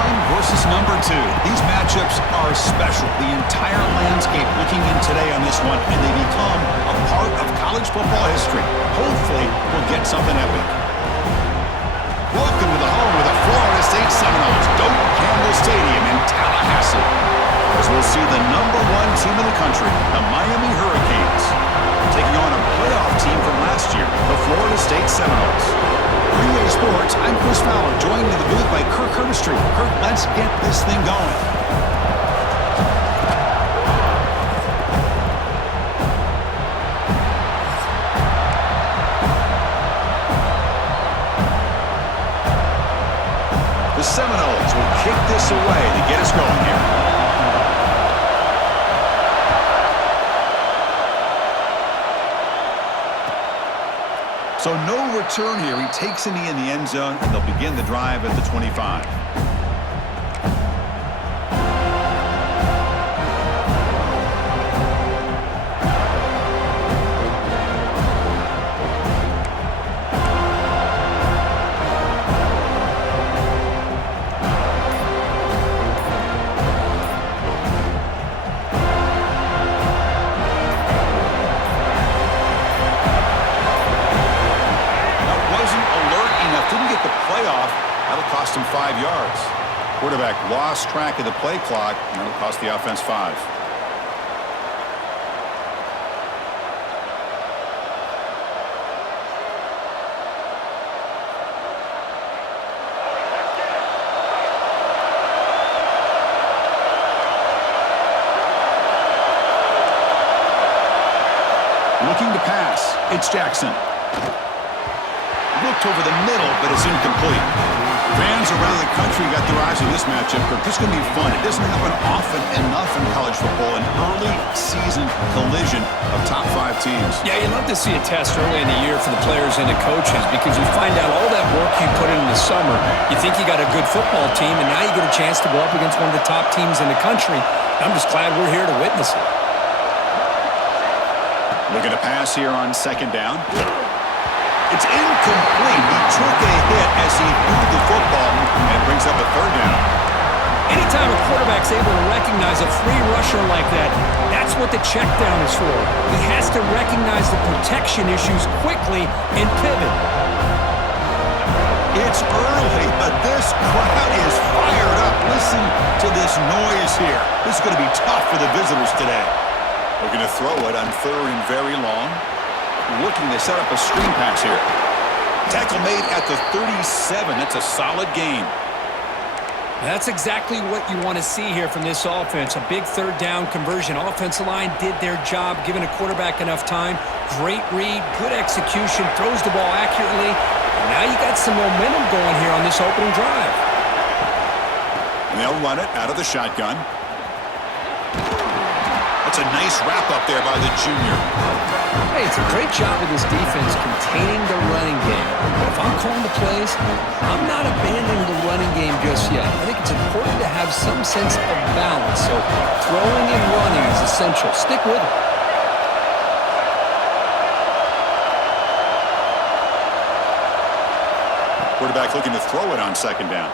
one versus number two. These matchups are special. The entire landscape looking in today on this one, and they become a part of college football history. Hopefully, we'll get something epic. Welcome to the home of the Florida State Seminoles, Doak Campbell Stadium in Tallahassee, as we'll see the number one team in the country, the Miami Hurricanes, taking on a playoff team from last year, the Florida State Seminoles. For EA Sports, I'm Chris Fowler, joined in the booth by Kirk Herbstreit. Kirk, let's get this thing going. The Seminoles will kick this away to get us going here. So no return here. He takes a knee in the end zone, and they'll begin the drive at the 25. That'll cost him 5 yards. Quarterback lost track of the play clock, and that'll cost the offense 5. Looking to pass, it's Jackson. Looked over the middle, but it's incomplete. Fans around the country got their eyes on this matchup. This is going to be fun. It doesn't happen often enough in college football, an early season collision of top 5 teams. Yeah, you'd love to see a test early in the year for the players and the coaches because you find out all that work you put in the summer. You think you got a good football team, and now you get a chance to go up against one of the top teams in the country. I'm just glad we're here to witness it. Looking to pass here on second down. It's incomplete. He took a hit as he threw the football and brings up a third down. Anytime a quarterback's able to recognize a free rusher like that, that's what the check down is for. He has to recognize the protection issues quickly and pivot. It's early, but this crowd is fired up. Listen to this noise here. This is going to be tough for the visitors today. Looking to throw it on third and very long. Looking to set up a screen pass here. Tackle made at the 37. That's a solid gain. That's exactly what you want to see here from this offense. A big third down conversion. Offensive line did their job, giving a quarterback enough time. Great read, good execution, throws the ball accurately. And now you got some momentum going here on this opening drive. And they'll run it out of the shotgun. That's a nice wrap-up there by the junior. Hey, it's a great job of this defense containing the running game. If I'm calling the plays, I'm not abandoning the running game just yet. I think it's important to have some sense of balance. So throwing and running is essential. Stick with it. Quarterback looking to throw it on second down.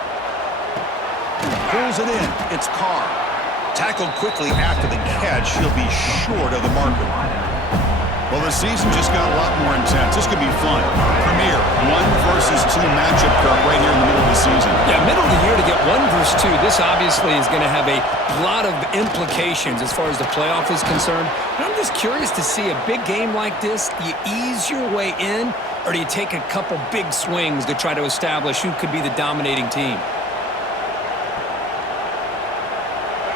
Pulls it in. It's Carr. Tackled quickly after the catch. He'll be short of the marker. Well, the season just got a lot more intense. This could be fun. Premier 1 versus 2 matchup, Kirk, right here in the middle of the season. Yeah, middle of the year to get 1 versus 2. This obviously is going to have a lot of implications as far as the playoff is concerned. And I'm just curious to see a big game like this. Do you ease your way in, or do you take a couple big swings to try to establish who could be the dominating team?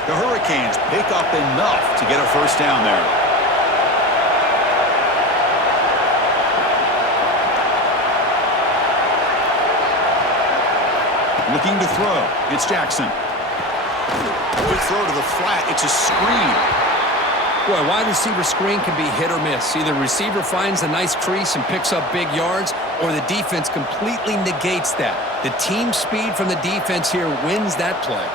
The Hurricanes pick up enough to get a first down there. Looking to throw. It's Jackson. Quick throw to the flat. It's a screen. Boy, wide receiver screen can be hit or miss. Either receiver finds a nice crease and picks up big yards, or the defense completely negates that. The team speed from the defense here wins that play.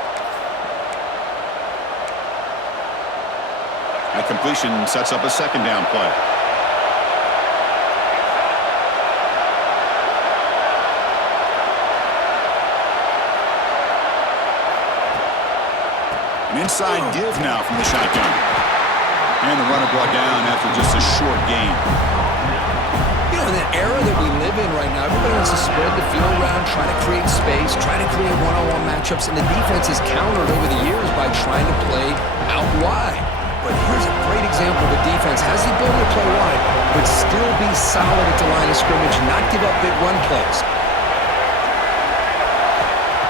That completion sets up a second down play. Inside give now from the shotgun. And the runner brought down after just a short gain. You know, in the era that we live in right now, everybody wants to spread the field around, try to create space, try to create one-on-one matchups, and the defense is countered over the years by trying to play out wide. But here's a great example of a defense has the ability to play wide, but still be solid at the line of scrimmage, not give up big run plays.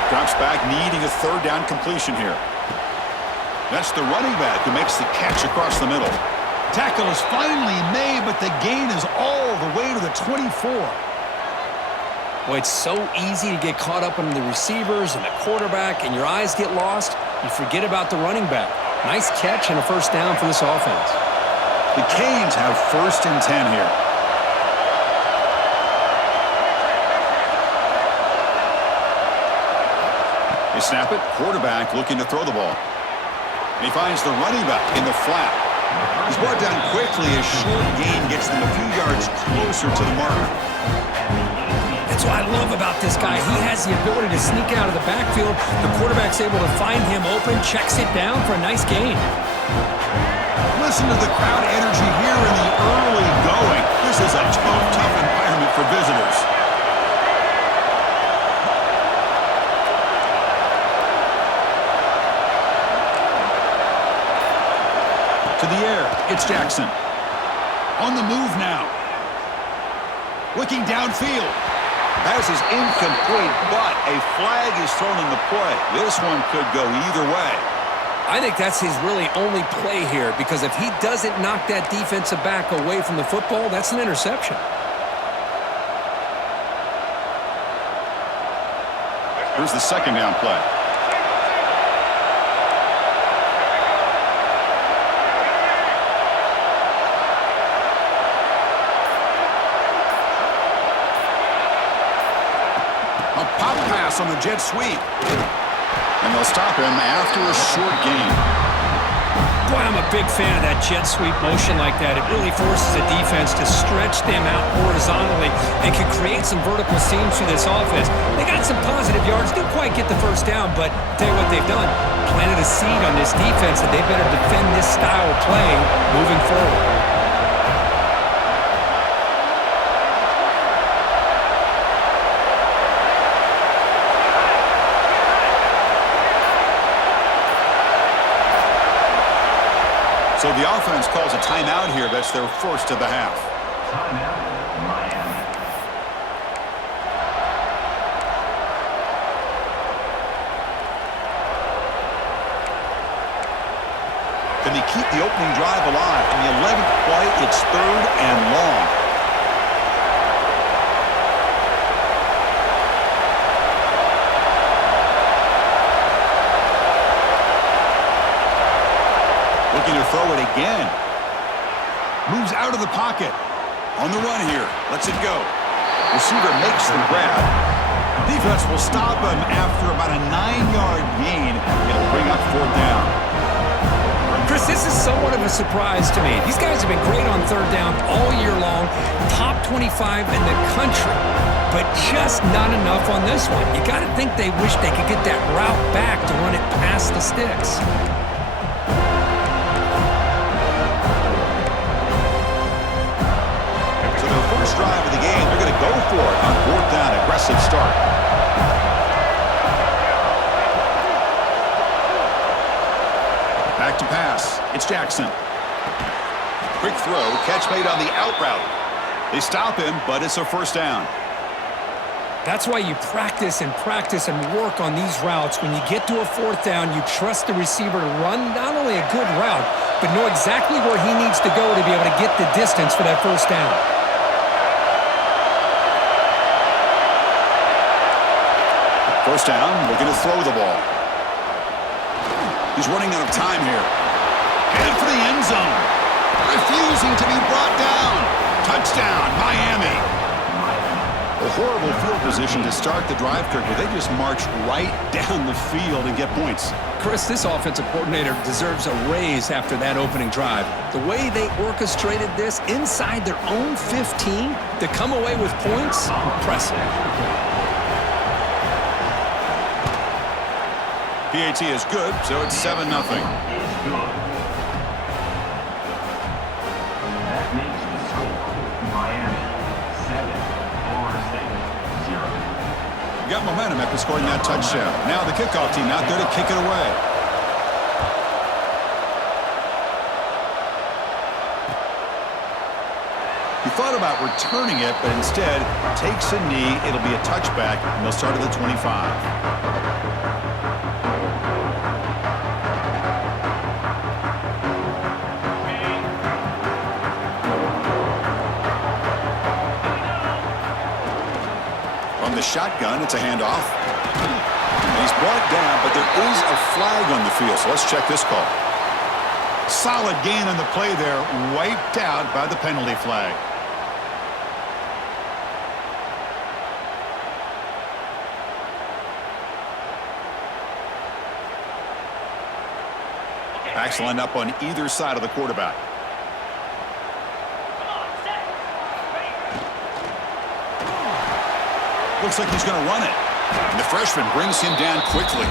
Drops back, needing a third down completion here. That's the running back who makes the catch across the middle. Tackle is finally made, but the gain is all the way to the 24. Well, it's so easy to get caught up on the receivers and the quarterback, and your eyes get lost. You forget about the running back. Nice catch and a first down for this offense. The Canes have 1st and 10 here. They snap it. Quarterback looking to throw the ball. And he finds the running back in the flat. He's brought down quickly as short gain gets them a few yards closer to the marker. That's what I love about this guy. He has the ability to sneak out of the backfield. The quarterback's able to find him open, checks it down for a nice gain. Listen to the crowd energy here in the early going. This is a tough environment for visitors. To the air, it's Jackson. On the move now. Looking downfield. Pass is incomplete, but a flag is thrown in the play. This one could go either way. I think that's his really only play here, because if he doesn't knock that defensive back away from the football, that's an interception. Here's the second down play. Pop pass on the jet sweep. And they'll stop him after a short gain. Boy, I'm a big fan of that jet sweep motion like that. It really forces the defense to stretch them out horizontally and can create some vertical seams through this offense. They got some positive yards, didn't quite get the first down, but I'll tell you what they've done. Planted a seed on this defense that they better defend this style of playing moving forward. So the offense calls a timeout here. That's their first of the half. Timeout, Miami. Can they keep the opening drive alive? In the 11th play, it's 3rd and long. Looking to throw it again. Moves out of the pocket. On the run here. Lets it go. Receiver makes the grab. Defense will stop him after about a 9-yard gain. It'll bring up 4th down. Chris, this is somewhat of a surprise to me. These guys have been great on 3rd down all year long. Top 25 in the country. But just not enough on this one. You got to think they wish they could get that route back to run it past the sticks. Drive of the game. They're going to go for it on 4th down. Aggressive start. Back to pass. It's Jackson. Quick throw. Catch made on the out route. They stop him, but it's a 1st down. That's why you practice and work on these routes. When you get to a 4th down, you trust the receiver to run not only a good route, but know exactly where he needs to go to be able to get the distance for that 1st down. First down, looking to throw the ball. He's running out of time here. Headed for the end zone. Refusing to be brought down. Touchdown, Miami. A horrible field position to start the drive, Kirk, but they just march right down the field and get points. Chris, this offensive coordinator deserves a raise after that opening drive. The way they orchestrated this inside their own 15 to come away with points, impressive. PAT is good, so it's 7-0. Is good. That makes the score Miami 7, Florida State 0. Got momentum after scoring that touchdown. Now the kickoff team out there to kick it away. He thought about returning it, but instead takes a knee. It'll be a touchback, and they'll start at the 25. The shotgun, it's a handoff. And he's brought down, but there is a flag on the field, so let's check this call. Solid gain on the play there, wiped out by the penalty flag. Backs lined up on either side of the quarterback. Looks like he's going to run it. And the freshman brings him down quickly.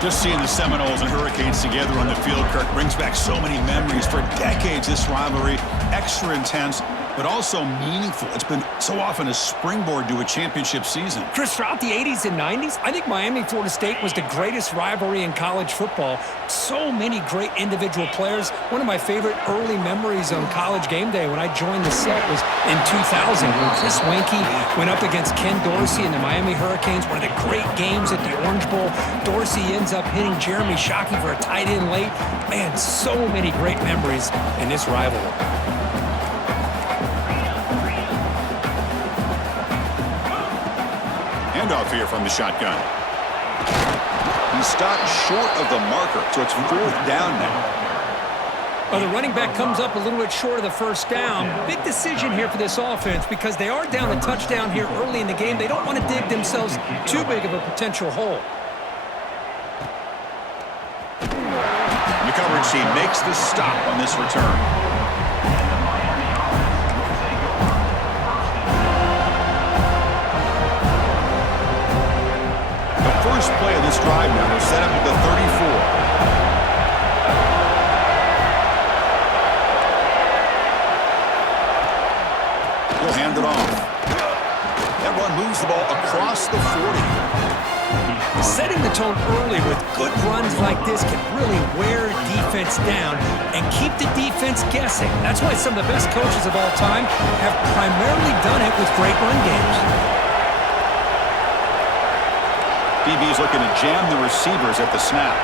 Just seeing the Seminoles and Hurricanes together on the field, Kirk, brings back so many memories. For decades, this rivalry, extra intense, but also meaningful. It's been so often a springboard to a championship season. Chris, throughout the 80s and 90s, I think Miami-Florida State was the greatest rivalry in college football. So many great individual players. One of my favorite early memories on College Game Day when I joined the set was in 2000 when Chris Weinke went up against Ken Dorsey and the Miami Hurricanes. One of the great games at the Orange Bowl. Dorsey ends up hitting Jeremy Shockey for a tight end late. Man, so many great memories in this rivalry. Handoff here from the shotgun. He stopped short of the marker, so it's 4th down now. Well, the running back comes up a little bit short of the first down. Big decision here for this offense because they are down a touchdown here early in the game. They don't want to dig themselves too big of a potential hole. The coverage team makes the stop on this return. First play of this drive now. They're set up at the 34. He'll hand it off. That run moves the ball across the 40. Setting the tone early with good runs like this can really wear defense down and keep the defense guessing. That's why some of the best coaches of all time have primarily done it with great run games. DB is looking to jam the receivers at the snap.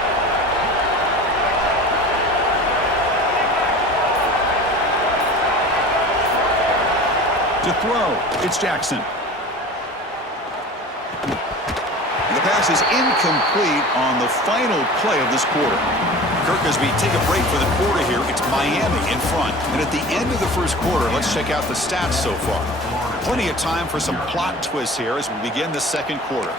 To throw, it's Jackson. And the pass is incomplete on the final play of this quarter. Kirk, as we take a break for the quarter here, it's Miami in front. And at the end of the first quarter, let's check out the stats so far. Plenty of time for some plot twists here as we begin the second quarter.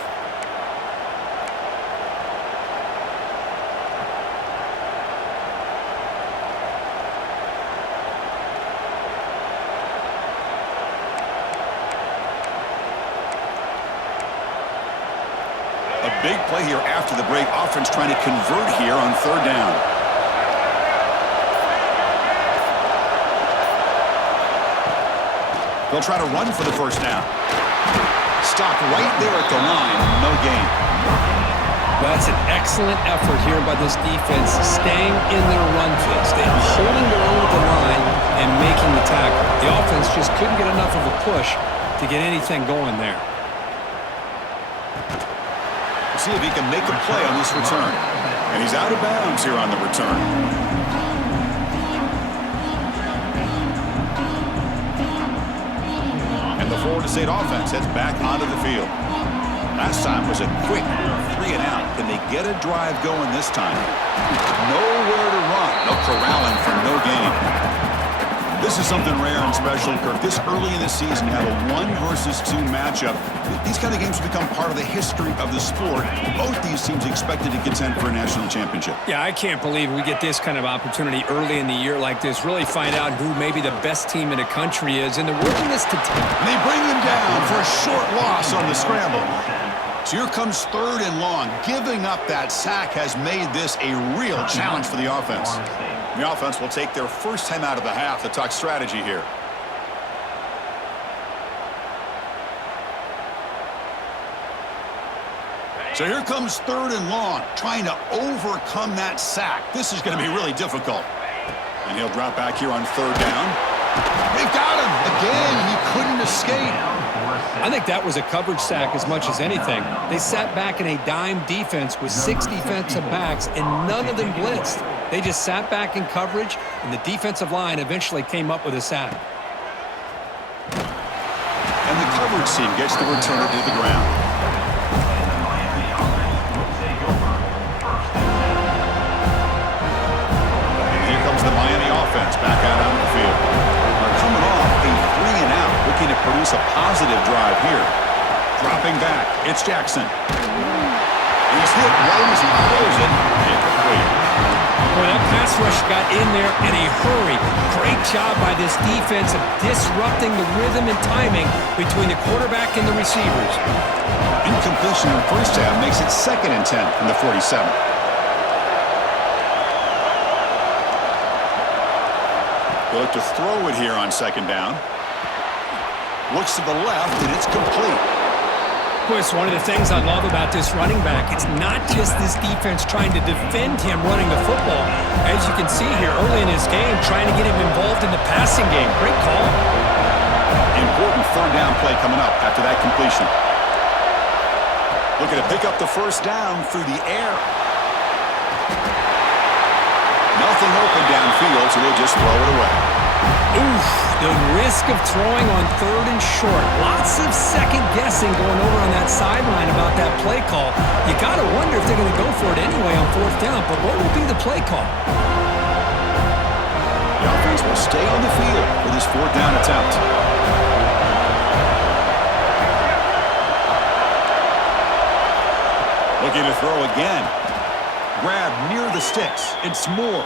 Big play here after the break. Offense trying to convert here on 3rd down. They'll try to run for the first down. Stopped right there at the line. No gain. That's an excellent effort here by this defense, staying in their run phase. They are holding their own at the line and making the tackle. The offense just couldn't get enough of a push to get anything going there. See if he can make a play on this return. And he's out of bounds here on the return. And the Florida State offense heads back onto the field. Last time was a quick 3 and out. Can they get a drive going this time? Nowhere to run. No corralling for no gain. This is something rare and special, Kirk. This early in the season, have a 1 versus 2 matchup. These kind of games have become part of the history of the sport. Both these teams expected to contend for a national championship. Yeah, I can't believe we get this kind of opportunity early in the year like this. Really find out who maybe the best team in the country is and the willingness to take. They bring him down for a short loss on the scramble. So here comes 3rd and long. Giving up that sack has made this a real challenge for the offense. The offense will take their first time out of the half to talk strategy here. So here comes 3rd and long, trying to overcome that sack. This is going to be really difficult. And he'll drop back here on 3rd down. They've got him. Again, he couldn't escape. I think that was a coverage sack as much as anything. They sat back in a dime defense with 6 defensive backs, and none of them blitzed. They just sat back in coverage, and the defensive line eventually came up with a sack. And the coverage team gets the returner to the ground. The Miami offense back out on the field. They're coming off a 3-and-out, looking to produce a positive drive here. Dropping back, it's Jackson. He's hit right as he throws it. Incomplete. Boy, that pass rush got in there in a hurry. Great job by this defense of disrupting the rhythm and timing between the quarterback and the receivers. Incompletion in the first half makes it 2nd and 10 from the 47. They'll look to throw it here on 2nd down. Looks to the left, and it's complete. Boy, it's one of the things I love about this running back. It's not just this defense trying to defend him running the football. As you can see here early in this game, trying to get him involved in the passing game. Great call. Important 3rd down play coming up after that completion. Looking to pick up the 1st down through the air. Nothing open downfield, so they'll just throw it away. Oof, the risk of throwing on 3rd and short. Lots of second guessing going over on that sideline about that play call. You got to wonder if they're going to go for it anyway on 4th down, but what will be the play call? The offense will stay on the field for this 4th down attempt. Looking to throw again. Grab near the sticks. It's Moore.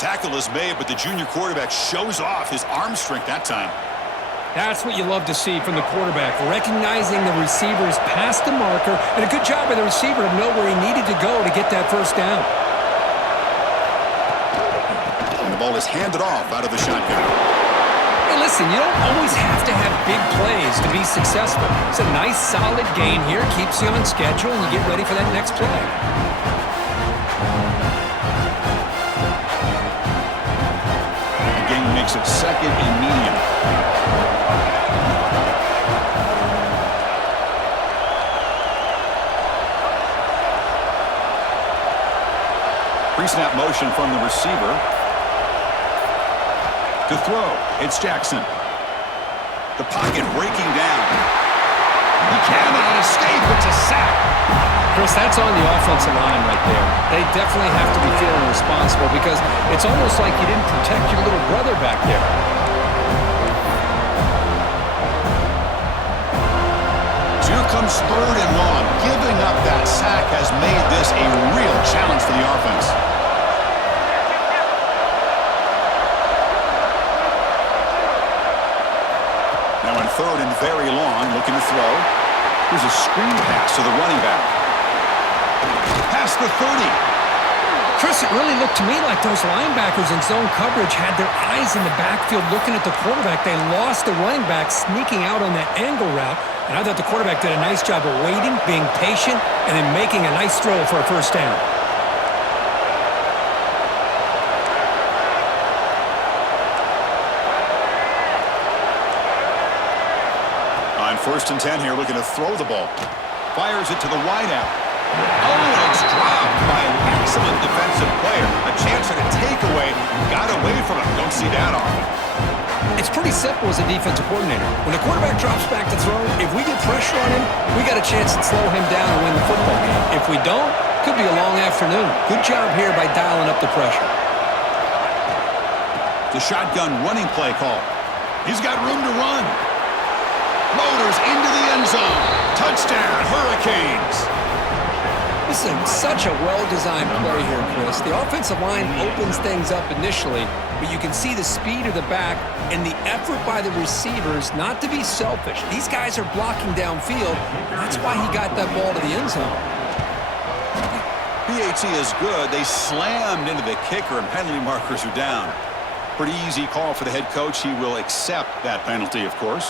Tackle is made, but the junior quarterback shows off his arm strength that time. That's what you love to see from the quarterback, recognizing the receiver's past the marker, and a good job by the receiver to know where he needed to go to get that 1st down. And the ball is handed off out of the shotgun. Hey, listen, you don't always have to have big plays to be successful. It's a nice, solid gain here, keeps you on schedule, and you get ready for that next play. Makes it 2nd and medium. Pre-snap motion from the receiver. To throw, it's Jackson. The pocket breaking down. He cannot escape. It's a sack. Chris, that's on the offensive line right there. They definitely have to be feeling responsible because it's almost like you didn't protect your little brother back there. So here comes 3rd and long. Giving up that sack has made this a real challenge for the offense. Now on 3rd and very long, looking to throw. Here's a screen pass to the running back. Past the 30. Chris, it really looked to me like those linebackers in zone coverage had their eyes in the backfield looking at the quarterback. They lost the running back sneaking out on that angle route, and I thought the quarterback did a nice job of waiting, being patient, and then making a nice throw for a 1st down. On 1st and 10 here, looking to throw the ball. Fires it to the wideout. Oh, it's dropped by an excellent defensive player. A chance at a takeaway. Got away from him. Don't see that often. It's pretty simple as a defensive coordinator. When the quarterback drops back to throw, if we get pressure on him, we got a chance to slow him down and win the football game. If we don't, could be a long afternoon. Good job here by dialing up the pressure. The shotgun running play call. He's got room to run. Motors into the end zone. Touchdown, Hurricanes. This is such a well-designed play here, Chris. The offensive line opens things up initially, but you can see the speed of the back and the effort by the receivers not to be selfish. These guys are blocking downfield. That's why he got that ball to the end zone. PAT is good. They slammed into the kicker, and penalty markers are down. Pretty easy call for the head coach. He will accept that penalty, of course.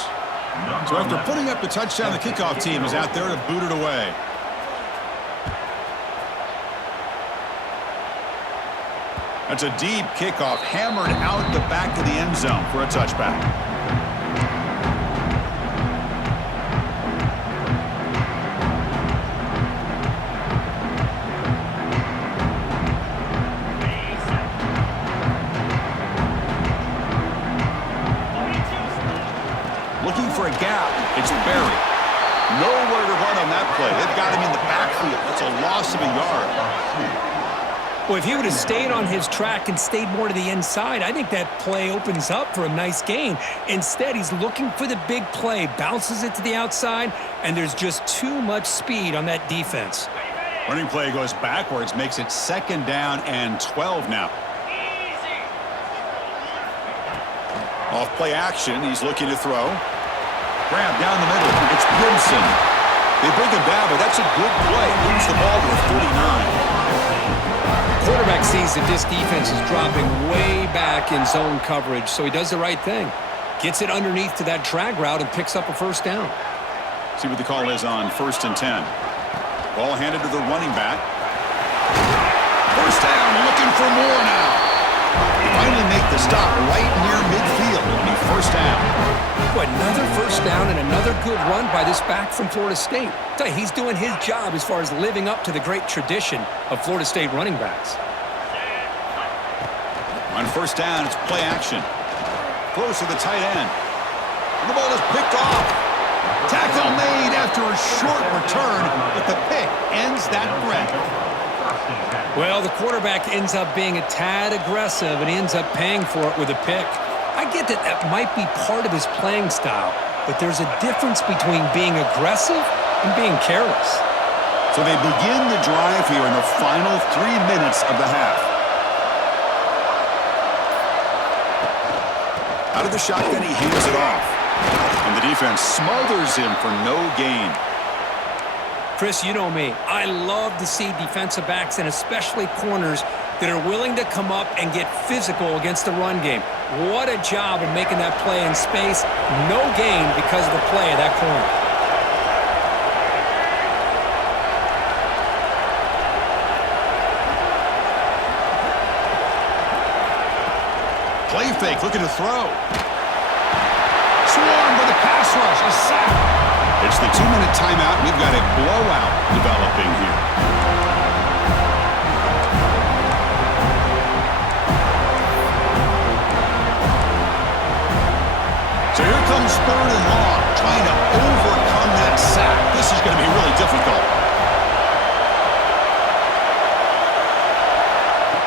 So after putting up the touchdown, the kickoff team is out there to boot it away. That's a deep kickoff, hammered out the back of the end zone for a touchback. Looking for a gap, it's Berry. Nowhere to run on that play. They've got him in the backfield. That's a loss of a yard. Well, if he would have stayed on his track and stayed more to the inside, I think that play opens up for a nice gain. Instead, he's looking for the big play, bounces it to the outside, and there's just too much speed on that defense. Running play goes backwards, makes it 2nd down and 12 now. Off play action, he's looking to throw. Grab down the middle, it's Gibson. They bring him down, but that's a good play. Moves the ball to a 39. Quarterback sees that this defense is dropping way back in zone coverage, so he does the right thing. Gets it underneath to that drag route and picks up a 1st down. See what the call is on 1st and 10. Ball handed to the running back. 1st down, looking for more now. Finally make the stop right near midfield. It'll be 1st down. Boy, another 1st down and another good run by this back from Florida State. I tell you, he's doing his job as far as living up to the great tradition of Florida State running backs. On 1st down, it's play action. Close to the tight end. And the ball is picked off. Tackle made after a short return, but the pick ends that threat. Well, the quarterback ends up being a tad aggressive, and he ends up paying for it with a pick. I get that that might be part of his playing style, but there's a difference between being aggressive and being careless. So they begin the drive here in the final 3 minutes of the half. Out of the shotgun, he hands it off. And the defense smothers him for no gain. Chris, you know me. I love to see defensive backs and especially corners that are willing to come up and get physical against the run game. What a job of making that play in space. No gain because of the play of that corner. Play fake, looking to throw. Swarmed by the pass rush, a sack. It's the 2-minute timeout. We've got a blowout developing here. So here comes 3rd and long, trying to overcome that sack. This is going to be really difficult.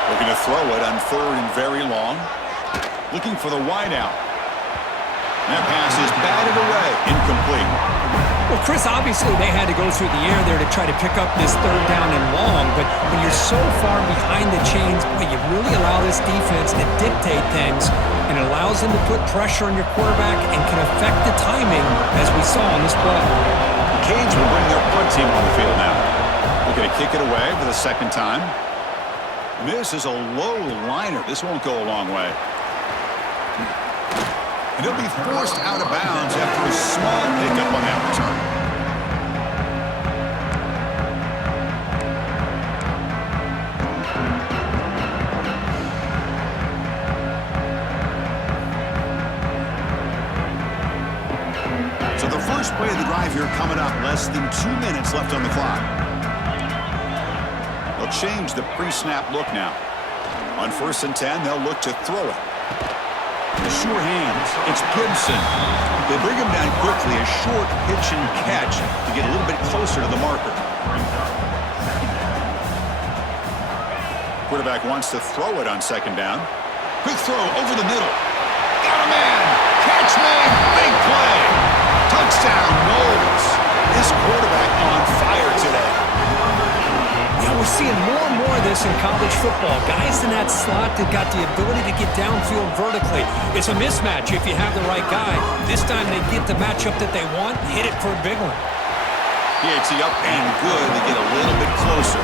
Looking to throw it on 3rd and very long. Looking for the wide out. That pass is batted away, incomplete. Well, Chris, obviously they had to go through the air there to try to pick up this 3rd down and long, but when you're so far behind the chains, boy, you really allow this defense to dictate things, and it allows them to put pressure on your quarterback and can affect the timing, as we saw on this play. The Canes will bring their punt team on the field now. Looking to kick it away for the 2nd time. This is a low liner. This won't go a long way. And he'll be forced out of bounds after a small pickup on that return. So the first play of the drive here coming up, less than 2 minutes left on the clock. They'll change the pre-snap look now. On 1st and 10, they'll look to throw it. Sure hands. It's Gibson. They bring him down quickly. A short pitch and catch to get a little bit closer to the marker. Quarterback wants to throw it on 2nd down. Quick throw over the middle. Got a man. Catch man. Big play. Touchdown, Knowles. This quarterback on fire today. We're seeing more and more of this in college football. Guys in that slot that got the ability to get downfield vertically. It's a mismatch if you have the right guy. This time they get the matchup that they want, hit it for a big one. PAT up and good. They get a little bit closer.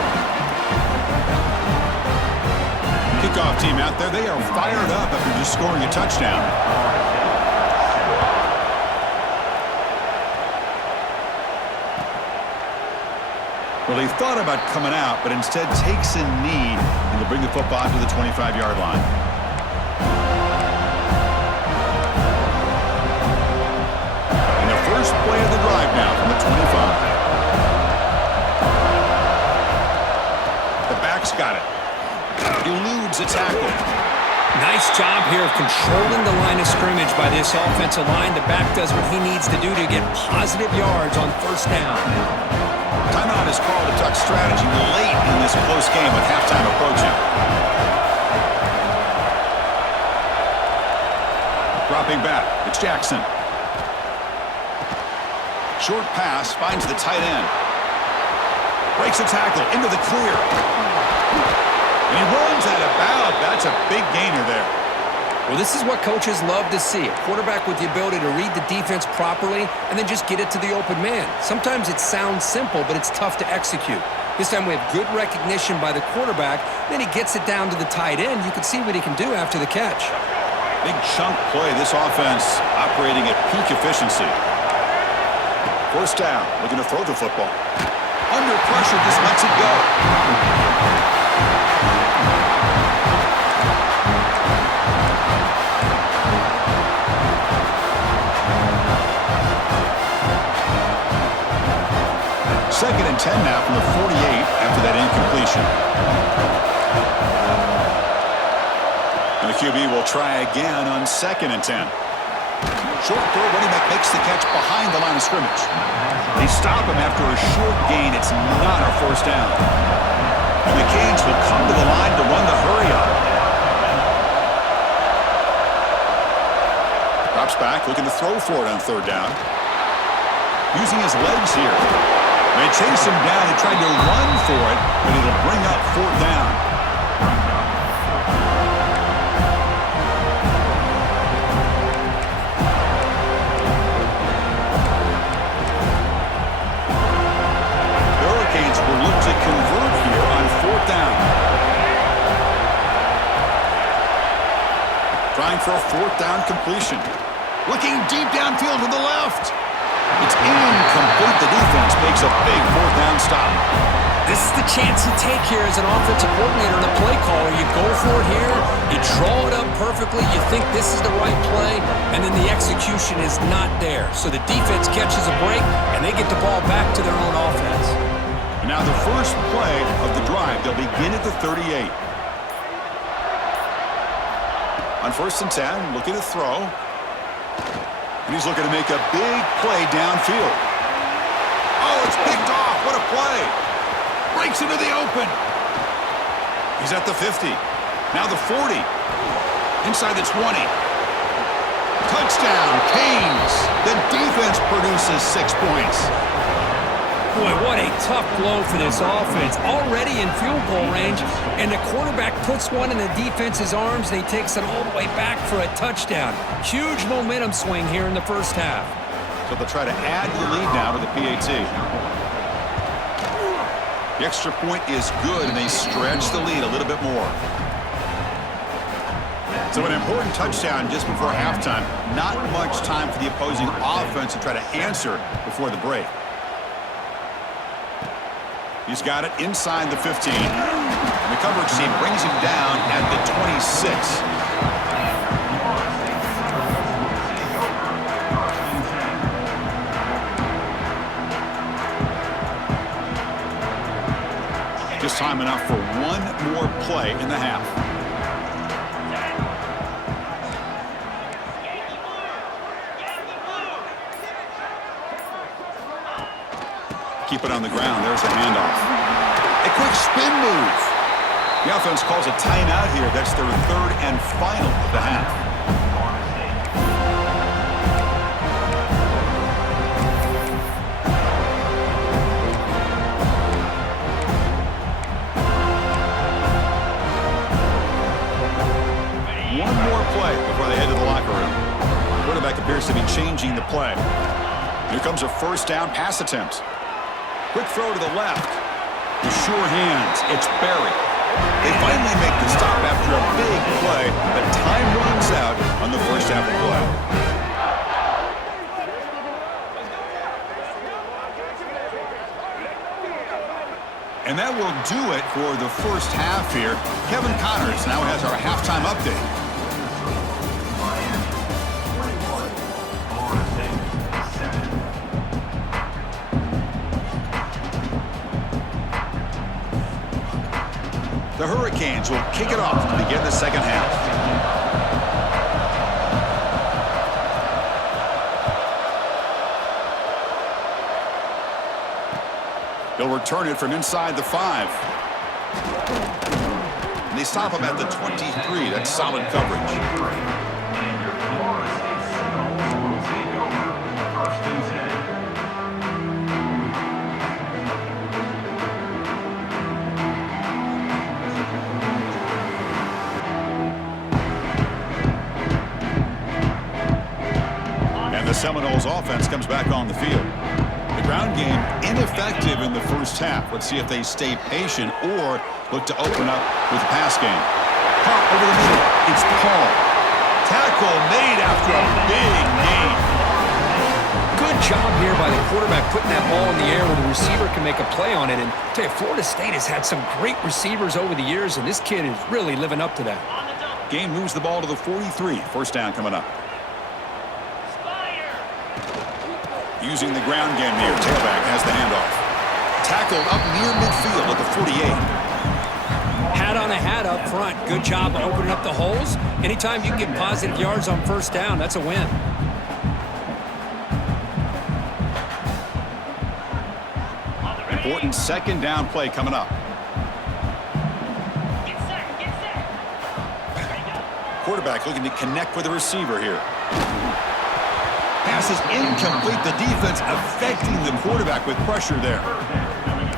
Kickoff team out there. They are fired up after just scoring a touchdown. Well, he thought about coming out, but instead takes a knee and to bring the football to the 25-yard line. And the first play of the drive now from the 25. The back's got it. Eludes a tackle. Nice job here of controlling the line of scrimmage by this offensive line. The back does what he needs to do to get positive yards on first down. Timeout is called to tuck strategy late in this close game with halftime approaching. Dropping back, it's Jackson. Short pass finds the tight end. Breaks a tackle into the clear. And he runs out of bounds. That's a big gainer there. Well, this is what coaches love to see. A quarterback with the ability to read the defense properly and then just get it to the open man. Sometimes it sounds simple, but it's tough to execute. This time we have good recognition by the quarterback. Then he gets it down to the tight end. You can see what he can do after the catch. Big chunk play. This offense operating at peak efficiency. First down, looking to throw the football. Under pressure, just lets it go. Second and 10 now from the 48 after that incompletion. And the QB will try again on second and 10. Short throw, running back makes the catch behind the line of scrimmage. They stop him after a short gain. It's not a first down. And the Canes will come to the line to run the hurry up. Drops back, looking to throw for it on third down. Using his legs here. They chase him down. They tried to run for it, but it'll bring up fourth down. The Hurricanes will look to convert here on fourth down. Trying for a fourth down completion. Looking deep downfield to the left. It's incomplete. The defense makes a big fourth down stop. This is the chance you take here as an offensive coordinator and the play caller. You go for it here, you draw it up perfectly, you think this is the right play, and then the execution is not there. So the defense catches a break, and they get the ball back to their own offense. And now the first play of the drive. They'll begin at the 38. On first and 10, looking to throw. And he's looking to make a big play downfield. Oh, it's picked off. What a play. Breaks into the open. He's at the 50. Now the 40. Inside the 20. Touchdown, Canes. The defense produces 6 points. Boy, what a tough blow for this offense. Already in field goal range, and the quarterback puts one in the defense's arms, and he takes it all the way back for a touchdown. Huge momentum swing here in the first half. So they'll try to add the lead now to the PAT. The extra point is good, and they stretch the lead a little bit more. So an important touchdown just before halftime. Not much time for the opposing offense to try to answer before the break. He's got it inside the 15. And the coverage team brings him down at the 26. Just time enough for one more play in the half. Keep it on the ground. There's the handoff. A quick spin move. The offense calls a timeout here. That's their third and final of the half. play before they head to the locker room. Quarterback appears to be changing the play. Here comes a first down pass attempt. Quick throw to the left. With sure hands, it's Barry. They finally make the stop after a big play, but time runs out on the first half of play. And that will do it for the first half here. Kevin Connors now has our halftime update. Miami 21, Florida State 7. The Hurricanes will kick it off to begin the second half. They'll return it from inside the 5. And they stop him at the 23. That's solid coverage. And your Florida State Seminoles will take over first and 10. And the Seminoles offense comes back on the field. The ground game ineffective in the first half. Let's see if they stay patient or look to open up with the pass game. Pop over the middle. It's Paul. Tackle made after a big gain. Good job here by the quarterback putting that ball in the air where the receiver can make a play on it. And I tell you, Florida State has had some great receivers over the years, and this kid is really living up to that. Game moves the ball to the 43. First down coming up. Using the ground game here. Tailback has the handoff. Tackled up near midfield at the 48. Hat on a hat up front. Good job of opening up the holes. Anytime you can get positive yards on first down, that's a win. Important second down play coming up. Quarterback looking to connect with the receiver here. Pass is incomplete. The defense affecting the quarterback with pressure there.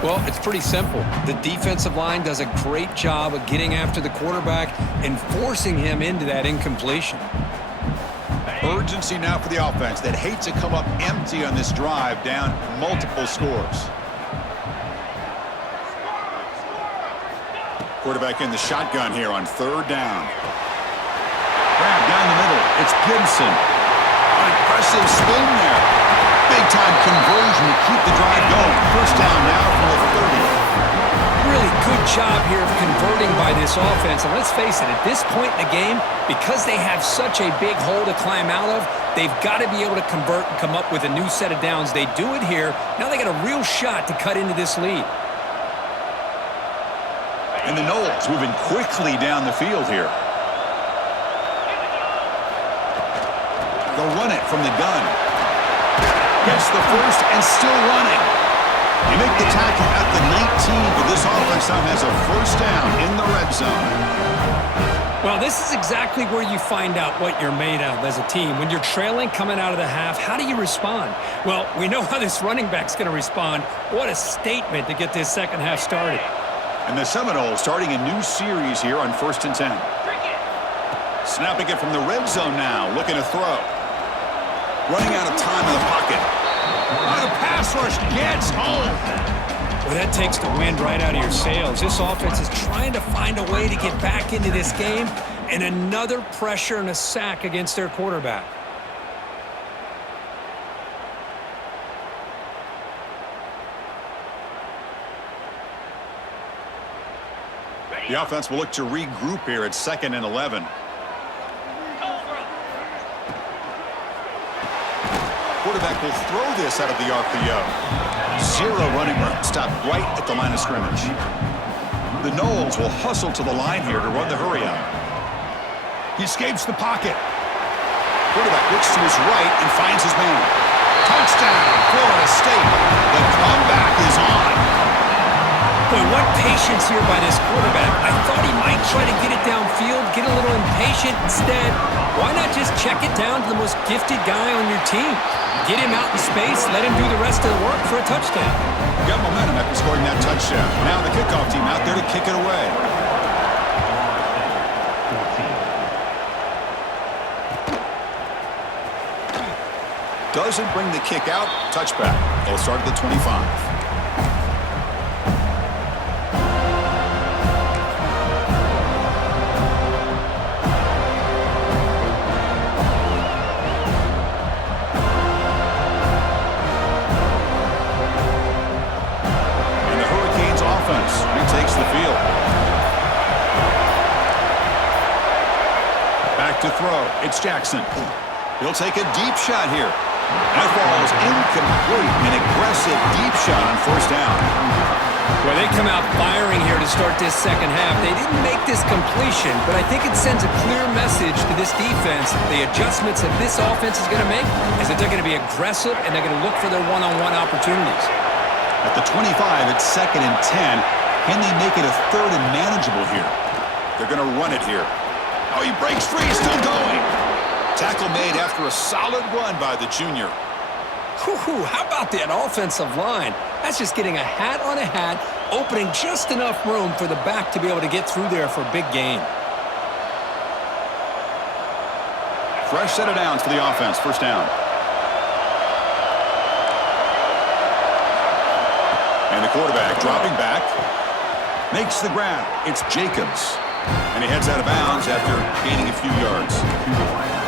Well, it's pretty simple. The defensive line does a great job of getting after the quarterback and forcing him into that incompletion. Urgency now for the offense that hates to come up empty on this drive, down multiple scores. Quarterback in the shotgun here on third down. Grab down the middle. It's Gibson. Impressive spin there. Big-time conversion to keep the drive going. First down now from the 30. Really good job here of converting by this offense. And let's face it, at this point in the game, because they have such a big hole to climb out of, they've got to be able to convert and come up with a new set of downs. They do it here. Now they got a real shot to cut into this lead. And the Noles moving quickly down the field here. They'll run it from the gun. Gets the first and still running. You make the tackle at the 19, but this offense now has a first down in the red zone. Well, this is exactly where you find out what you're made of as a team. When you're trailing coming out of the half, how do you respond? Well, we know how this running back's going to respond. What a statement to get this second half started. And the Seminoles starting a new series here on 1st and 10. Snapping it from the red zone now, looking to throw. Running out of time in the pocket. The pass rush gets home. Well, that takes the wind right out of your sails. This offense is trying to find a way to get back into this game, and another pressure and a sack against their quarterback. The offense will look to regroup here at 2nd and 11. Quarterback will throw this out of the RPO. Zero running room. Stopped right at the line of scrimmage. The Noles will hustle to the line here to run the hurry out. He escapes the pocket. Quarterback looks to his right and finds his man. Touchdown, Florida State. The comeback is on. Boy, what patience here by this quarterback. I thought he might try to get it downfield, get a little impatient. Instead, why not just check it down to the most gifted guy on your team? Get him out in space, let him do the rest of the work for a touchdown. Got momentum after scoring that touchdown. Now the kickoff team out there to kick it away. Doesn't bring the kick out. Touchback. They'll start at the 25. Retakes the field. Back to throw. It's Jackson. He'll take a deep shot here. That ball is incomplete. An aggressive deep shot on first down. Well, they come out firing here to start this second half. They didn't make this completion, but I think it sends a clear message to this defense. The adjustments that this offense is going to make is that they're going to be aggressive and they're going to look for their one-on-one opportunities. At the 25, it's 2nd and 10. Can they make it a 3rd and manageable here? They're going to run it here. Oh, he breaks free. Still going. Tackle made after a solid run by the junior. Whew, how about that offensive line? That's just getting a hat on a hat, opening just enough room for the back to be able to get through there for a big gain. Fresh set of downs for the offense. First down. And the quarterback dropping back. Makes the grab. It's Jacobs. And he heads out of bounds after gaining a few yards.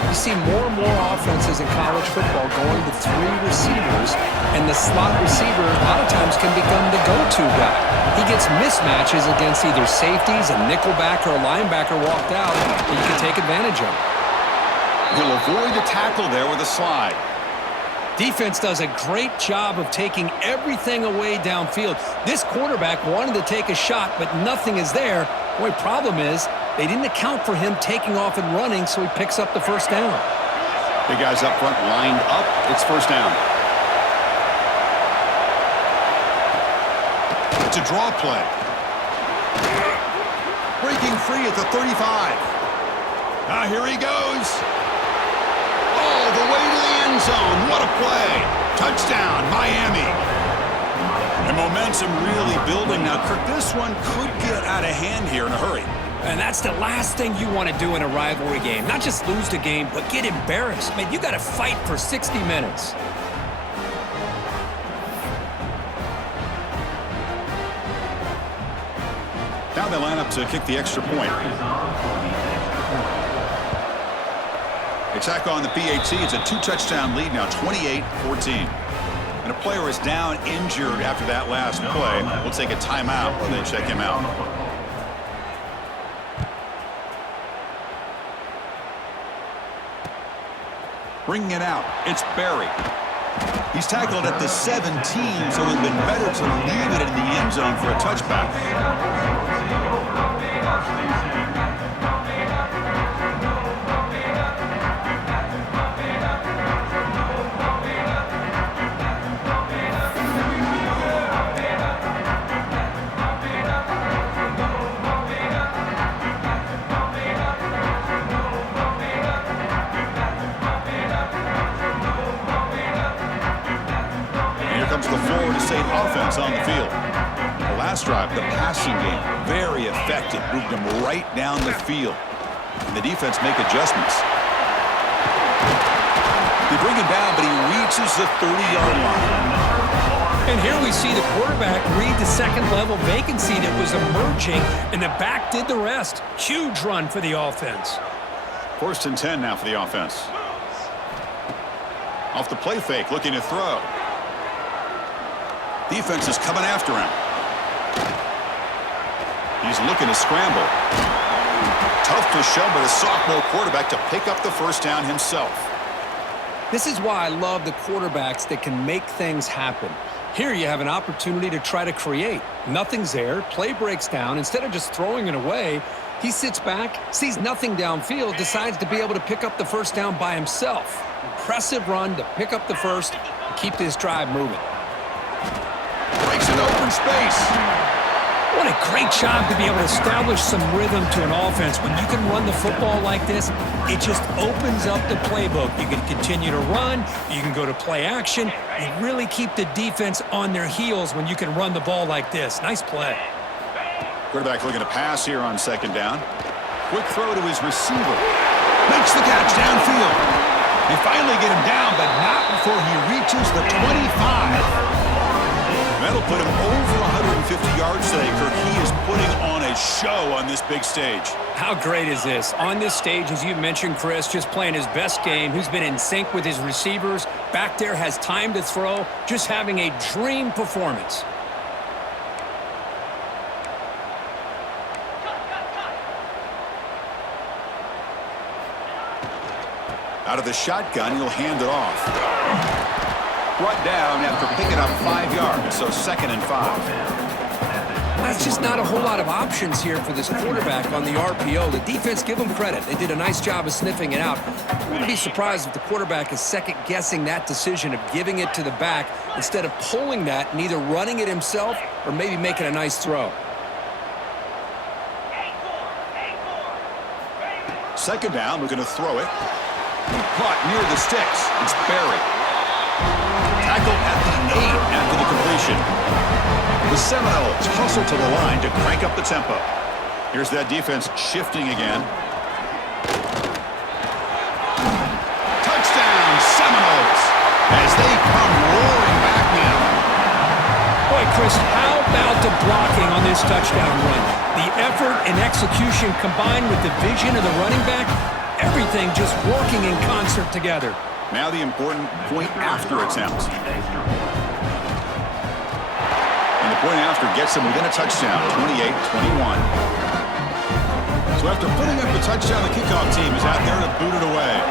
You see more and more offenses in college football going to 3 receivers, and the slot receiver a lot of times can become the go-to guy. He gets mismatches against either safeties, a nickelback, or a linebacker walked out, and you can take advantage of it. He'll avoid the tackle there with a slide. Defense does a great job of taking everything away downfield. This quarterback wanted to take a shot, but nothing is there. The only problem is they didn't account for him taking off and running, so he picks up the first down. Big guys up front lined up. It's first down. It's a draw play. Breaking free at the 35. Now here he goes. All the way to the end zone. What a play. Touchdown, Miami. And momentum really building. Now, Kirk, this one could get out of hand here in a hurry. And that's the last thing you want to do in a rivalry game. Not just lose the game, but get embarrassed. Man, you got to fight for 60 minutes. Now they line up to kick the extra point. They tack on the PAT. It's a 2-touchdown lead now, 28-14. And a player is down injured after that last play. We'll take a timeout while they check him out. Bringing it out, it's Barry. He's tackled at the 17, so it would have been better to leave it in the end zone for a touchback. Offense on the field. The last drive, the passing game, very effective. Moved them right down the field. And the defense make adjustments. They bring him down, but he reaches the 30-yard line. And here we see the quarterback read the second-level vacancy that was emerging, and the back did the rest. Huge run for the offense. 1st and 10 now for the offense. Off the play fake, looking to throw. Defense is coming after him. He's looking to scramble. Tough to show by the sophomore quarterback to pick up the first down himself. This is why I love the quarterbacks that can make things happen. Here you have an opportunity to try to create. Nothing's there. Play breaks down. Instead of just throwing it away, he sits back, sees nothing downfield, decides to be able to pick up the first down by himself. Impressive run to pick up the first and keep this drive moving. Breaks an open space. What a great job to be able to establish some rhythm to an offense. When you can run the football like this, it just opens up the playbook. You can continue to run. You can go to play action. You really keep the defense on their heels when you can run the ball like this. Nice play. Quarterback looking to pass here on 2nd down. Quick throw to his receiver. Makes the catch downfield. They finally get him down, but not before he reaches the 25. That'll put him over 150 yards today, Kirk. He is putting on a show on this big stage. How great is this? On this stage, as you mentioned, Chris, just playing his best game, who's been in sync with his receivers, back there, has time to throw, just having a dream performance. Out of the shotgun, he'll hand it off. Brought down after picking up 5 yards, so 2nd and 5. That's just not a whole lot of options here for this quarterback on the RPO. The defense, give them credit. They did a nice job of sniffing it out. I wouldn't be surprised if the quarterback is second-guessing that decision of giving it to the back instead of pulling that and either running it himself or maybe making a nice throw. 2nd down, we're going to throw it. Caught near the sticks. It's Barry. Tackle at the 8 after the completion. The Seminoles hustle to the line to crank up the tempo. Here's that defense shifting again. Touchdown, Seminoles, as they come roaring back now. Boy, Chris, how about the blocking on this touchdown run? The effort and execution combined with the vision of the running back, everything just working in concert together. Now the important point after attempt. And the point after gets them within a touchdown, 28-21. So after putting up the touchdown, the kickoff team is out there to boot it away.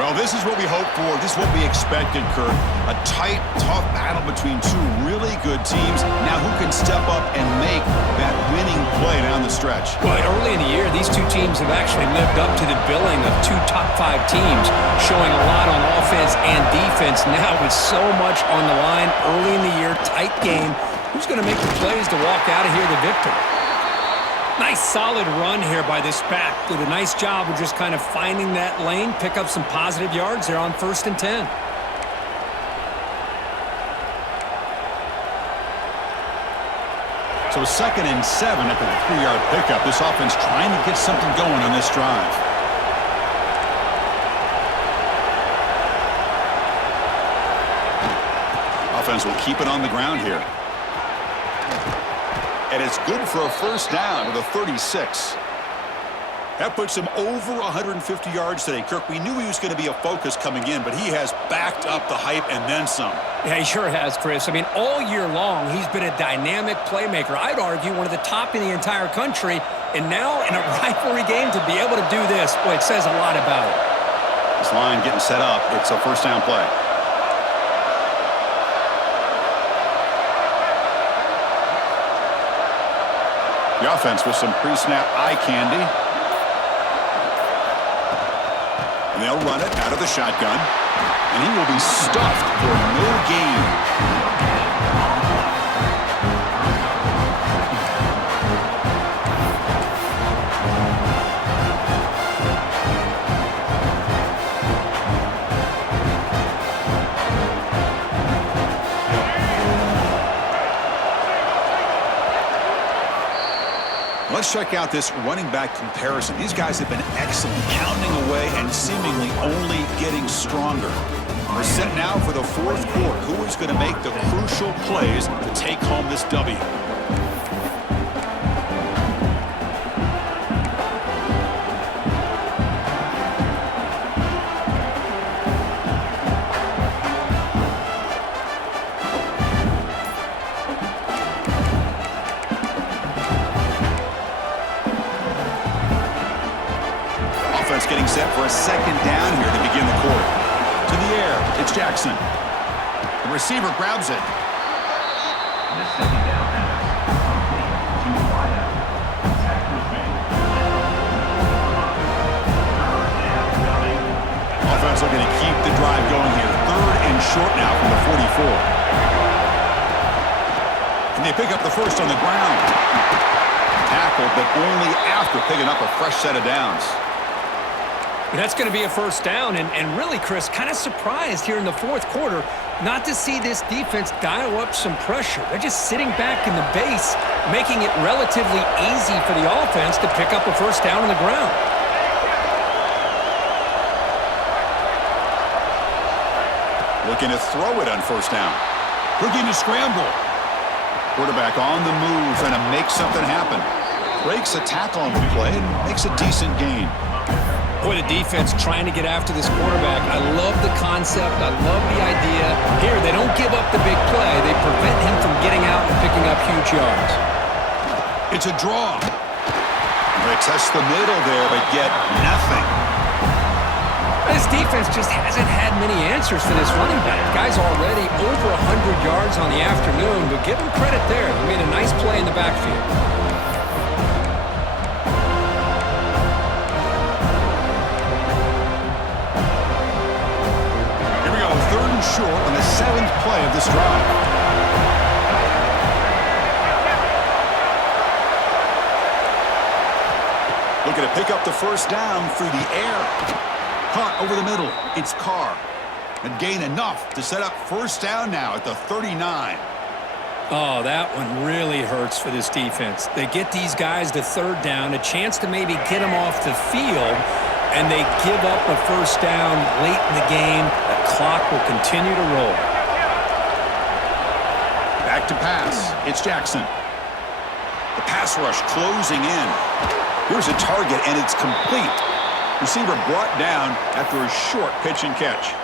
Well, this is what we hoped for. This is what we expected, Kurt. A tight, tough battle between two really good teams. Now who can step up and make that winning play down the stretch? Well, early in the year, these two teams have actually lived up to the billing of two top-5 teams, showing a lot on offense and defense. Now with so much on the line early in the year, tight game, who's going to make the plays to walk out of here the victor? Nice solid run here by this back. Did a nice job of just kind of finding that lane, pick up some positive yards there on 1st and 10. So 2nd and 7 after the 3-yard pickup. This offense trying to get something going on this drive. Offense will keep it on the ground here. And it's good for a 1st down to the 36. That puts him over 150 yards today. Kirk, we knew he was going to be a focus coming in, but he has backed up the hype and then some. Yeah, he sure has, Chris. I mean, all year long, he's been a dynamic playmaker. I'd argue one of the top in the entire country. And now in a rivalry game to be able to do this, boy, it says a lot about it. This line getting set up. It's a 1st down play. The offense with some pre-snap eye candy. And they'll run it out of the shotgun. And he will be stuffed for no gain. Let's check out this running back comparison. These guys have been excellent, pounding away and seemingly only getting stronger. We're set now for the 4th quarter. Who is going to make the crucial plays to take home this W? Getting set for a 2nd down here to begin the quarter. To the air, it's Jackson. The receiver grabs it. The 2nd down pass. Complete to Wyatt. Tackle made. 3rd and 9. Offense looking to keep the drive going here. 3rd and short now from the 44. And they pick up the 1st on the ground. Tackled, but only after picking up a fresh set of downs. That's going to be a first down, and really, Chris, kind of surprised here in the fourth quarter not to see this defense dial up some pressure. They're just sitting back in the base, making it relatively easy for the offense to pick up a first down on the ground. Looking to throw it on first down. Looking to scramble. Quarterback on the move, trying to make something happen. Breaks a tackle on the play and makes a decent gain. Boy, the defense trying to get after this quarterback. I love the concept. I love the idea. Here, they don't give up the big play. They prevent him from getting out and picking up huge yards. It's a draw. They test the middle there, but get nothing. This defense just hasn't had many answers for this running back. Guy's already over 100 yards on the afternoon, but give him credit there. He made a nice play in the backfield. Short on the 7th play of this drive. Looking to pick up the first down through the air. Caught over the middle. It's Carr. And gain enough to set up first down now at the 39. Oh, that one really hurts for this defense. They get these guys to third down, a chance to maybe get them off the field, and they give up a first down late in the game. The clock will continue to roll. Back to pass. It's Jackson. The pass rush closing in. Here's a target, and it's complete. Receiver brought down after a short pitch and catch.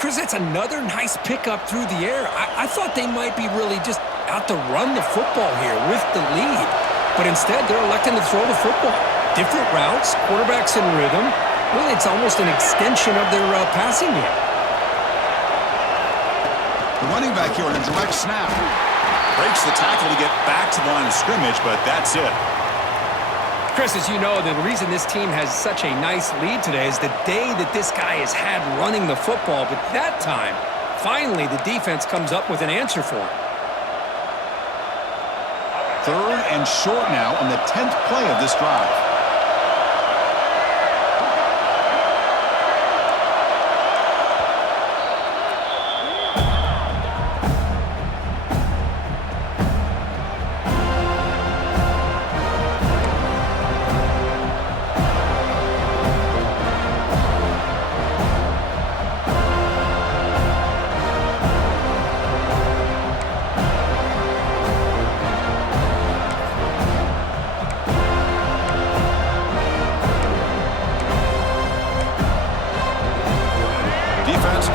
Chris, that's another nice pickup through the air. I thought they might be really just out to run the football here with the lead. But instead, they're electing to throw the football. Different routes, quarterbacks in rhythm. Really, it's almost an extension of their passing game. The running back here on a direct snap. Breaks the tackle to get back to the line of scrimmage, but that's it. Chris, as you know, the reason this team has such a nice lead today is the day that this guy has had running the football. But that time, finally, the defense comes up with an answer for him. 3rd and short now on the 10th play of this drive.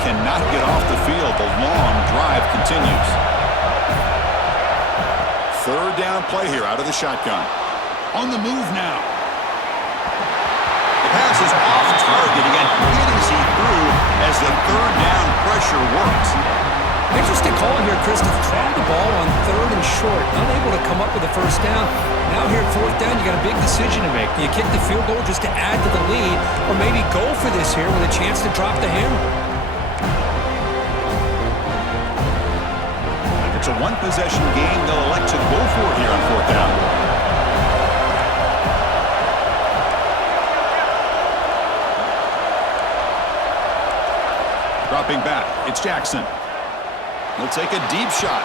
Cannot get off the field. The long drive continues. 3rd down play here out of the shotgun. On the move now. The pass is off target again. Hit as he threw as the 3rd down pressure works. Interesting call here, Chris, to throw the ball on 3rd and short. Unable to come up with a first down. Now here at 4th down, you got a big decision to make. Do you kick the field goal just to add to the lead, or maybe go for this here with a chance to drop the hammer? It's a one-possession game they'll elect to go for here on 4th down. Dropping back, it's Jackson. He'll take a deep shot.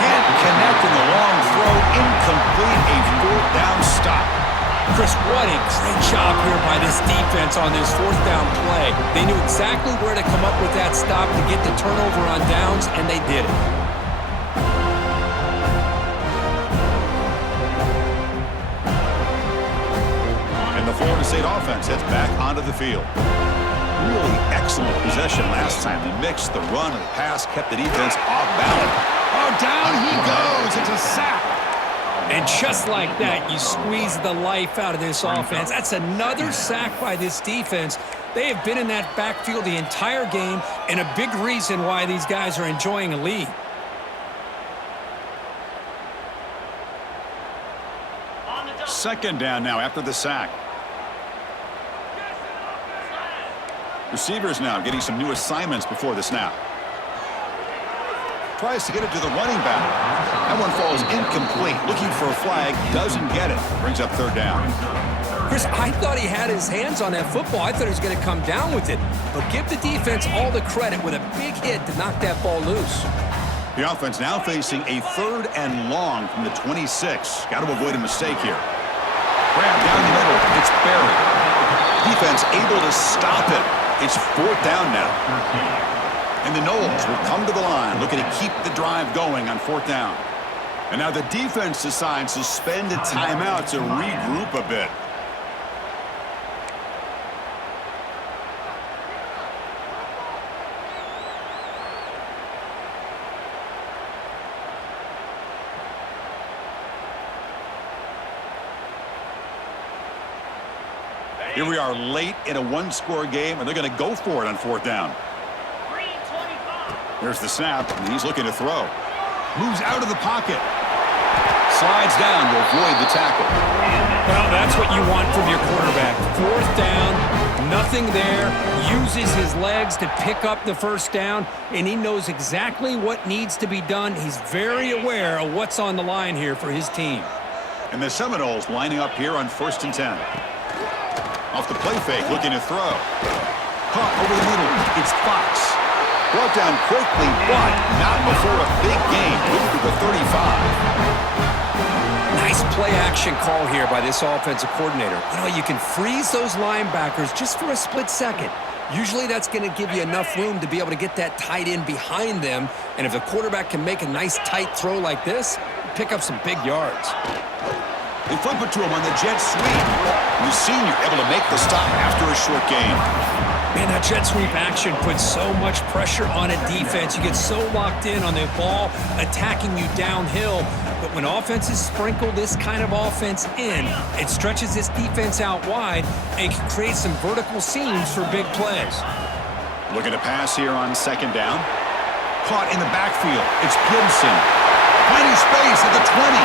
Can't connect in the long throw. Incomplete, a 4th down stop. Chris, what a great job here by this defense on this 4th down play. They knew exactly where to come up with that stop to get the turnover on downs, and they did it. And the Florida State offense heads back onto the field. Really excellent possession last time. The mix, the run, and the pass kept the defense off balance. Oh, down he goes. It's a sack. And just like that, you squeeze the life out of this offense. That's another sack by this defense. They have been in that backfield the entire game, and a big reason why these guys are enjoying a lead. Second down now after the sack. Receivers now getting some new assignments before the snap. Tries to get it to the running back. That one falls incomplete. Looking for a flag, doesn't get it. Brings up third down. Chris, I thought he had his hands on that football. I thought he was going to come down with it. But give the defense all the credit with a big hit to knock that ball loose. The offense now facing a 3rd and long from the 26. Got to avoid a mistake here. Grab down the middle. It's buried. Defense able to stop it. It's 4th down now. And the Noles will come to the line, looking to keep the drive going on 4th down. And now the defense decides to spend a timeout to regroup a bit. Here we are late in a 1-score game, and they're going to go for it on 4th down. There's the snap, and he's looking to throw. Moves out of the pocket. Slides down to avoid the tackle. Well, that's what you want from your quarterback. 4th down, nothing there, uses his legs to pick up the 1st down, and he knows exactly what needs to be done. He's very aware of what's on the line here for his team. And the Seminoles lining up here on 1st and 10. Off the play fake, looking to throw. Caught over the middle. It's Fox. Brought down quickly, but not before a big gain. Moved to the 35. Nice play-action call here by this offensive coordinator. You know, you can freeze those linebackers just for a split second. Usually that's going to give you enough room to be able to get that tight end behind them. And if the quarterback can make a nice tight throw like this, pick up some big yards. They flip it to him on the jet sweep. The senior able to make the stop after a short gain. Man, that jet sweep action puts so much pressure on a defense. You get so locked in on the ball attacking you downhill. But when offenses sprinkle this kind of offense in, it stretches this defense out wide and can create some vertical seams for big plays. Looking to pass here on 2nd down. Caught in the backfield. It's Gibson. Finding space at the 20.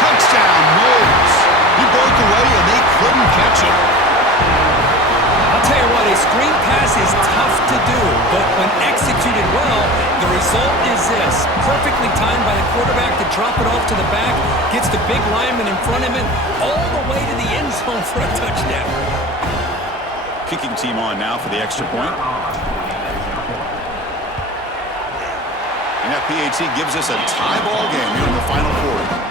Touchdown, Noles. He broke away, and they couldn't catch it. I'll tell you what, a screen pass is tough to do, but when executed well, the result is this. Perfectly timed by the quarterback to drop it off to the back, gets the big lineman in front of him, all the way to the end zone for a touchdown. Kicking team on now for the extra point. And that PAT gives us a tie ball game here in the final quarter.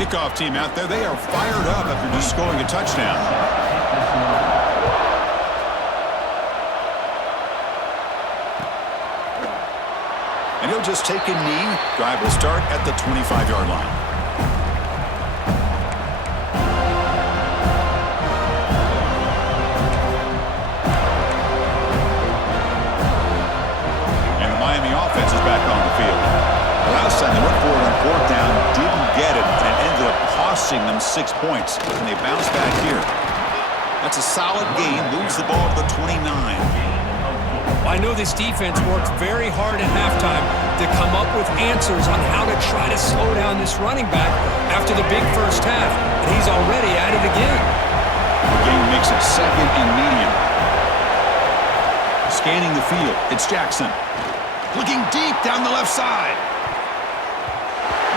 Kickoff team out there, they are fired up after just scoring a touchdown. And he'll just take a knee. Drive will start at the 25-yard line. And the Miami offense is back on the field. Last time they went for it on 4th down, didn't get it, and it ended up costing them 6 points. And they bounce back here. That's a solid game. Moves the ball to the 29. I know this defense worked very hard at halftime to come up with answers on how to try to slow down this running back after the big first half. And he's already at it again. The game makes it 2nd and medium. Scanning the field. It's Jackson. Looking deep down the left side.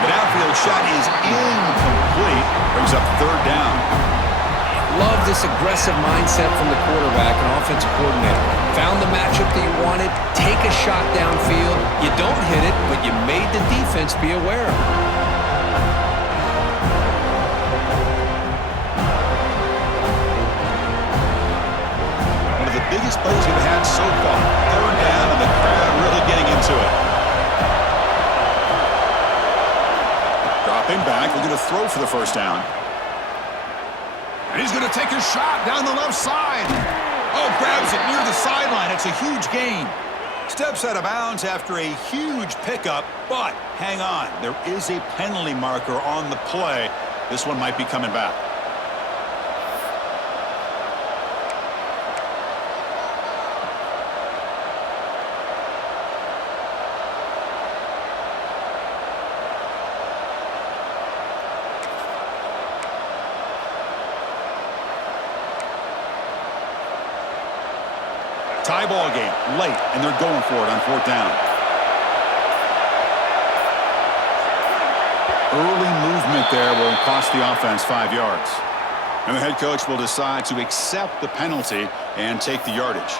The downfield shot is incomplete. Brings up 3rd down. Love this aggressive mindset from the quarterback and offensive coordinator. Found the matchup that you wanted, take a shot downfield. You don't hit it, but you made the defense be aware of it. One of the biggest plays we've had so far. 3rd down, and the crowd really getting into it. Dropping back, looking to throw for the 1st down. And he's going to take a shot down the left side. Oh, grabs it near the sideline. It's a huge gain. Steps out of bounds after a huge pickup, but hang on. There is a penalty marker on the play. This one might be coming back. Tie ball game, late, and they're going for it on 4th down. Early movement there will cost the offense 5 yards. And the head coach will decide to accept the penalty and take the yardage.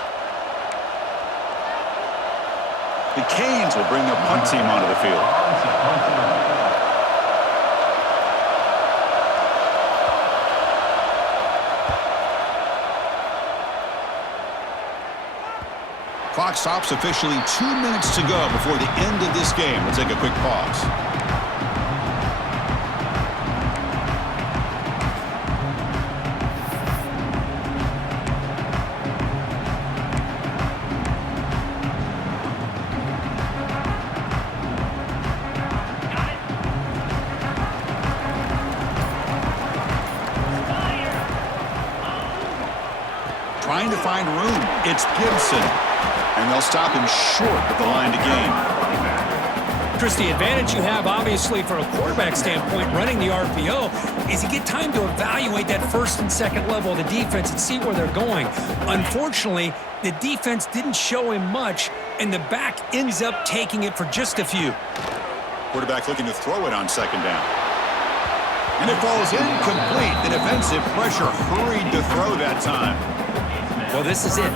The Canes will bring their punt team onto the field. Clock stops officially 2 minutes to go before the end of this game. We'll take a quick pause. Trying to find room. It's Gibson. And they'll stop him short at the line to gain. Chris, the advantage you have, obviously, from a quarterback standpoint, running the RPO, is you get time to evaluate that first and second level of the defense and see where they're going. Unfortunately, the defense didn't show him much, and the back ends up taking it for just a few. Quarterback looking to throw it on second down. And it falls incomplete. The defensive pressure hurried to throw that time. Well, this is it.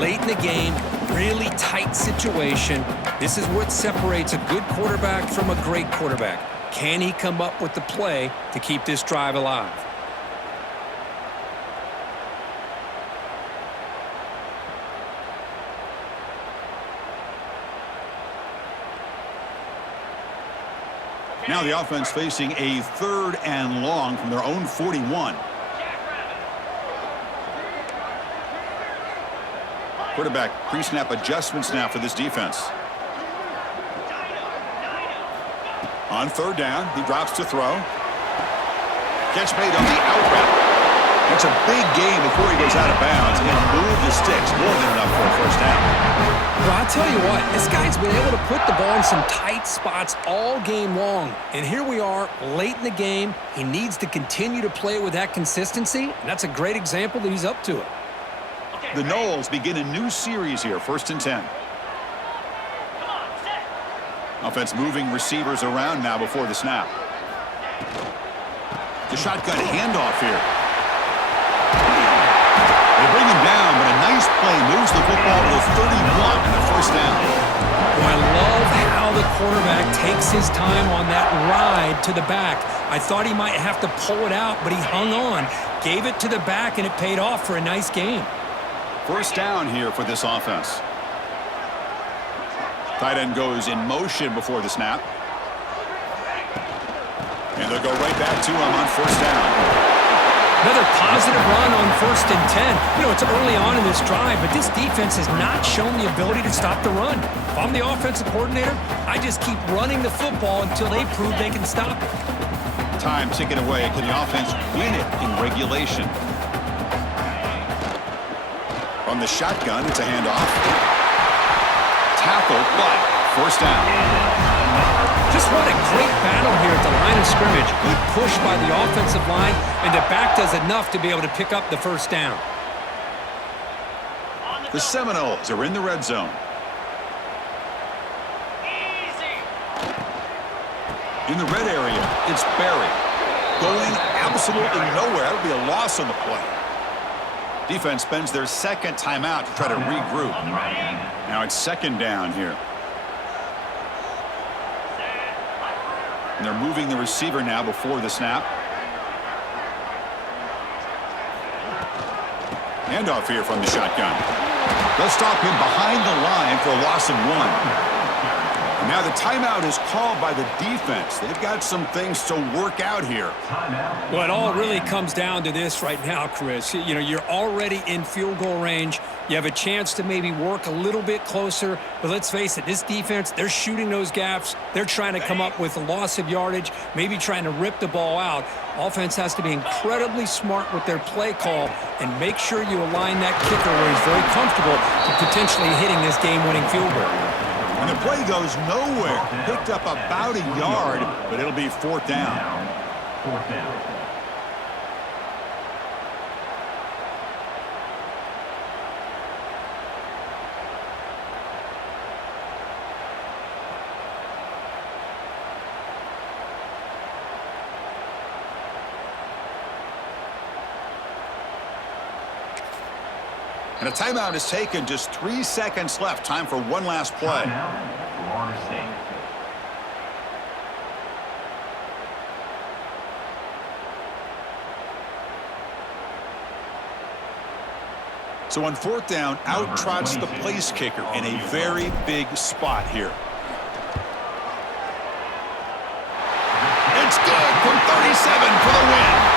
Late in the game, really tight situation. This is what separates a good quarterback from a great quarterback. Can he come up with the play to keep this drive alive? Now the offense facing a 3rd and long from their own 41. Quarterback pre-snap adjustments now for this defense. On 3rd down, he drops to throw. Catch made on the out route. It's a big game before he goes out of bounds and move the sticks more than enough for a first down. Well, I'll tell you what, this guy's been able to put the ball in some tight spots all game long. And here we are, late in the game. He needs to continue to play with that consistency, and that's a great example that he's up to it. The Noles begin a new series here, 1st and 10. Offense moving receivers around now before the snap. The shotgun handoff here. They bring him down, but a nice play moves the football to the 31 and a first down. Well, I love how the quarterback takes his time on that ride to the back. I thought he might have to pull it out, but he hung on, gave it to the back, and it paid off for a nice game. First down here for this offense. Tight end goes in motion before the snap. And they'll go right back to him on first down. Another positive run on 1st and 10. You know, it's early on in this drive, but this defense has not shown the ability to stop the run. If I'm the offensive coordinator, I just keep running the football until they prove they can stop it. Time ticking away. Can the offense win it in regulation? From the shotgun, it's a handoff. Tackle, but first down. Just what a great battle here at the line of scrimmage. Good push by the offensive line, and the back does enough to be able to pick up the first down. The Seminoles are in the red zone. In the red area, it's Barry. Going absolutely nowhere. It'll be a loss on the play. Defense spends their second timeout to try to regroup. Now it's second down here. And they're moving the receiver now before the snap. Handoff here from the shotgun. They'll stop him behind the line for a loss of 1. Now the timeout is called by the defense. They've got some things to work out here. Well, it all really comes down to this right now, Chris. You know, you're already in field goal range. You have a chance to maybe work a little bit closer. But let's face it, this defense, they're shooting those gaps. They're trying to come up with a loss of yardage, maybe trying to rip the ball out. Offense has to be incredibly smart with their play call and make sure you align that kicker where he's very comfortable to potentially hitting this game-winning field goal. And the play goes nowhere. Picked up about a yard, but it'll be 4th down. 4th down. And a timeout is taken. Just 3 seconds left. Time for one last play. Timeout, Florida State. So on fourth down, out trots the place kicker in a very big spot here. It's good from 37 for the win.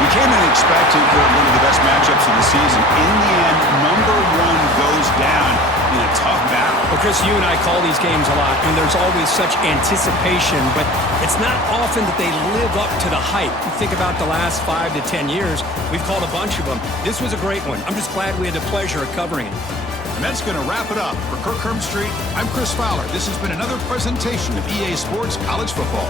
We came in expecting for one of the best matchups of the season. In the end, number one goes down in a tough battle. Well, Chris, you and I call these games a lot, and there's always such anticipation, but it's not often that they live up to the hype. You think about the last 5 to 10 years, we've called a bunch of them. This was a great one. I'm just glad we had the pleasure of covering it. And that's going to wrap it up. For Kirk Herbstreit, I'm Chris Fowler. This has been another presentation of EA Sports College Football.